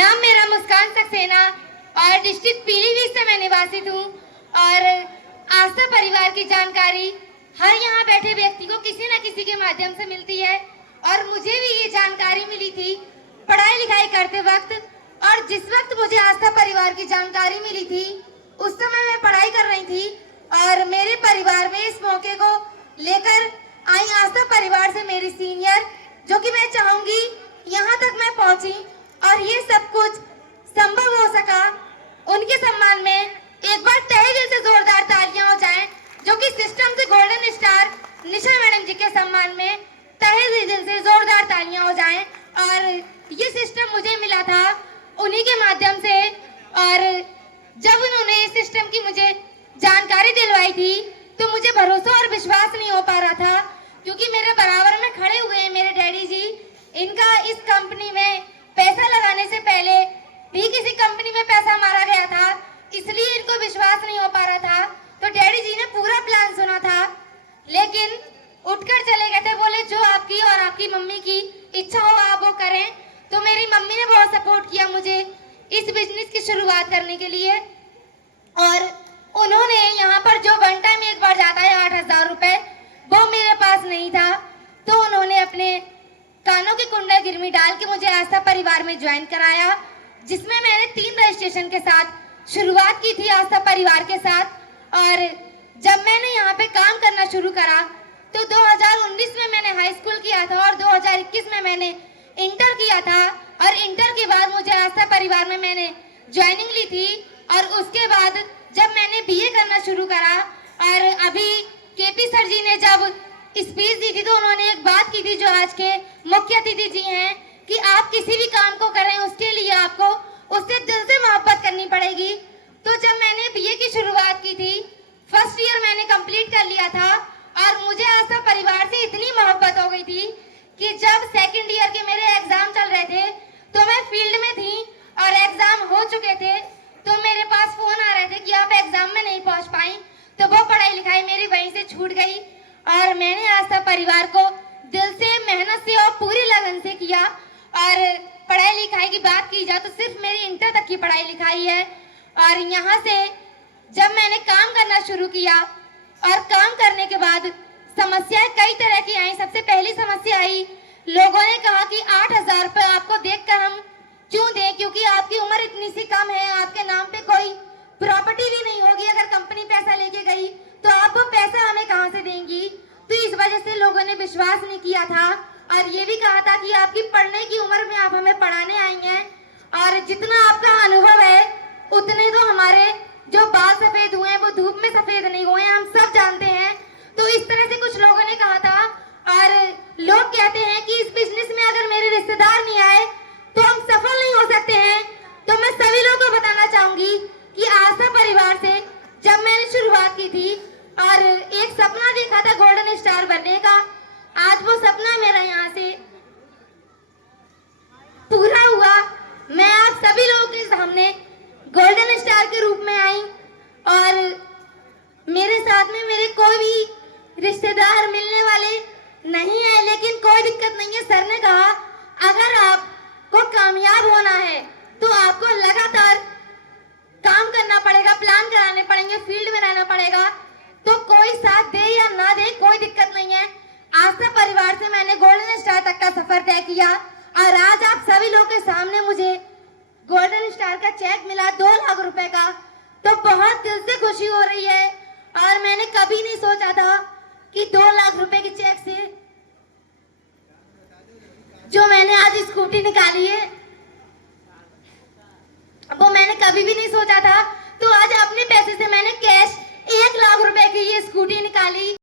नाम मेरा मुस्कान सक्सेना और डिस्ट्रिक्ट पीलीभीत से मैं निवासित हूँ। और आस्था परिवार की जानकारी हर यहाँ बैठे व्यक्ति को किसी न किसी के माध्यम से मिलती है और मुझे भी ये जानकारी मिली थी पढ़ाई लिखाई करते वक्त। और जिस वक्त मुझे आस्था परिवार की जानकारी मिली थी उस समय मैं पढ़ाई कर रही थी और मेरे परिवार में इस मौके को लेकर आई आस्था परिवार से मेरी सीनियर, जो कि मैं चाहूंगी यहाँ तक मैं पहुंची और ये सब कुछ संभव हो सका, उनके सम्मान में एक बार तहे दिल से जोरदार तालियां हो जाएं, जो कि सिस्टम से गोल्डन स्टार निशा मैडम जी के सम्मान में तहे दिल से जोरदार तालियां हो जाएं। और ये सिस्टम मुझे मिला था उन्हीं के माध्यम से। और जब उन्होंने इस सिस्टम की मुझे जानकारी दिलवाई थी तो मुझे भरोसा और विश्वास नहीं हो पा रहा था, क्योंकि मेरे बराबर में खड़े हुए हैं मेरे डैडी जी। इनका इस कंपनी में पैसा लगाने से पहले भी किसी कंपनी में पैसा मारा गया था, इसलिए इनको विश्वास नहीं हो पा रहा था। तो डैडी जी ने पूरा प्लान सुना था, लेकिन उठकर चले गए थे। बोले जो आपकी और आपकी मम्मी की इच्छा हो आप वो करें। तो मेरी मम्मी ने बहुत सपोर्ट किया मुझे इस बिजनेस की शुरुआत करने के लिए। और उन्होंने यहाँ पर जो वन टाइम एक बार जाता है 8,000 रुपए, वो मेरे पास नहीं था। तो उन्होंने अपने कानों की कुंडल गिरवी डाल के मुझे आस्था परिवार में ज्वाइन कराया, जिसमें मैंने 3 रजिस्ट्रेशन के साथ शुरुआत की थी आस्था परिवार के साथ। और जब मैंने यहाँ पे काम करना शुरू करा तो 2019 में मैंने हाई स्कूल किया था और 2021 में मैंने इंटर किया था। और इंटर के बाद मुझे आस्था परिवार में मैंने ज्वाइनिंग ली थी। और उसके बाद जब मैंने बीए करना शुरू करा और अभी केपी सर जी ने जब स्पीच दी थी तो उन्होंने एक बात की थी, जो आज के मुख्य अतिथि जी हैं, कि आप किसी भी काम को करें उसके लिए आपको उससे दिल से मोहब्बत करनी पड़ेगी। तो जब मैंने बीए की शुरुआत की थी, फर्स्ट ईयर मैंने कंप्लीट कर लिया था और मुझे आस्था परिवार से इतनी मोहब्बत हो गई थी कि जब सेकंड ईयर के मेरे एग्जाम चल रहे थे तो मैं फील्ड में थी और एग्जाम हो चुके थे। तो मेरे पास फोन आ रहे थे कि आप एग्जाम में नहीं पहुंच पाई, तो वो पढ़ाई लिखाई मेरी वहीं से छूट गई। और मैंने आस्था परिवार को दिल से, मेहनत से और पूरी लगन से किया। और पढ़ाई लिखाई की बात की जाए तो सिर्फ मेरी इंटर तक की पढ़ाई लिखाई है। और यहाँ से जब मैंने काम करना शुरू किया और काम करने के बाद समस्याएं कई तरह की आई। सबसे पहली समस्या आई, लोगों ने कहा कि 8,000 रुपए आपको देखकर हम क्यों दें, क्योंकि आपकी उम्र इतनी सी कम है, आपके नाम पे कोई प्रॉपर्टी भी नहीं होगी। अगर कंपनी पैसा लेके गई तो आप वो पैसा हमें कहां से देंगी। तो इस वजह से लोगों ने विश्वास नहीं किया था और ये भी कहा था कि आपकी पढ़ने की उम्र में आप हमें पढ़ाने आई हैं और जितना आपका अनुभव है उतने तो हमारे जो बाल सफेद हुए हैं वो धूप में सफेद नहीं हुए हैं, हम सब जानते हैं। तो इस तरह से कुछ लोगों ने कहा था। और लोग कहते हैं कि इस बिजनेस में अगर मेरे रिश्तेदार नहीं आए तो हम सफल नहीं हो सकते हैं। तो मैं सभी लोगों को बताना चाहूंगी कि आस्था परिवार से जब मैंने शुरुआत की थी और एक सपना देखा था गोल्डन स्टार बनने का, आज वो सपना मेरा यहाँ से पूरा हुआ। मैं आप सभी लोगों के सामने गोल्डन स्टार के रूप में आई और मेरे साथ में मेरे कोई भी रिश्तेदार मिलने वाले नहीं है, लेकिन कोई दिक्कत नहीं है। सर ने कहा अगर आपको कामयाब होना है तो आपको लगातार काम करना पड़ेगा, प्लान कराने पड़ेंगे, फील्ड में रहना पड़ेगा। तो कोई साथ दे या ना दे कोई दिक्कत नहीं है। आस्था परिवार से मैंने गोल्डन स्टार तक का सफर तय किया और आज आप सभी लोग के सामने मुझे गोल्डन स्टार का चेक मिला 2 लाख रुपए का। तो बहुत दिल से खुशी हो रही है और मैंने कभी नहीं सोचा था कि 2 लाख रुपए के चेक से जो मैंने आज स्कूटी निकाली है वो मैंने कभी भी नहीं सोचा था। तो आज अपने पैसे से मैंने कैश 1 लाख रुपए की ये स्कूटी निकाली।